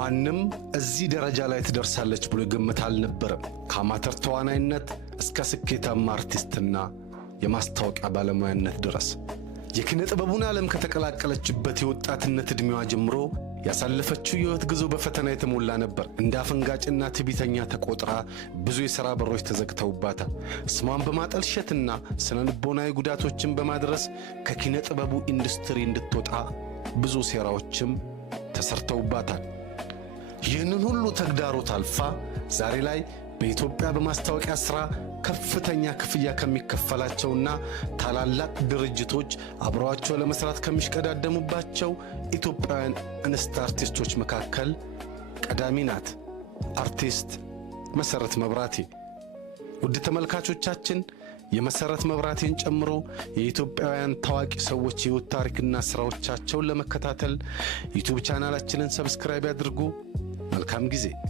ማንም እዚህ ደረጃ ላይ ትደርሳለች ብሎ ይገምት አልነበረም። ከአማተር ተዋናይነት እስከ ስኬታማ አርቲስትና የማስታወቂያ ባለሙያነት ድረስ የኪነ ጥበቡን ዓለም ከተቀላቀለችበት የወጣትነት ዕድሜዋ ጀምሮ ያሳለፈችው የሕይወት ጉዞ በፈተና የተሞላ ነበር። እንደ አፈንጋጭና ትዕቢተኛ ተቆጥራ ብዙ የሥራ በሮች ተዘግተውባታል። ስሟን በማጠልሸትና ስነ ልቦናዊ ጉዳቶችን በማድረስ ከኪነ ጥበቡ ኢንዱስትሪ እንድትወጣ ብዙ ሴራዎችም ተሰርተውባታል። ይህንን ሁሉ ተግዳሮት አልፋ ዛሬ ላይ በኢትዮጵያ በማስታወቂያ ሥራ ከፍተኛ ክፍያ ከሚከፈላቸውና ታላላቅ ድርጅቶች አብረዋቸው ለመስራት ከሚሽቀዳደሙባቸው ኢትዮጵያውያን እንስት አርቲስቶች መካከል ቀዳሚ ናት። አርቲስት መሰረት መብራቴ። ውድ ተመልካቾቻችን የመሰረት መብራቴን ጨምሮ የኢትዮጵያውያን ታዋቂ ሰዎች የሕይወት ታሪክና ሥራዎቻቸውን ለመከታተል ዩቲዩብ ቻናላችንን ሰብስክራይብ ያድርጉ። መልካም ጊዜ።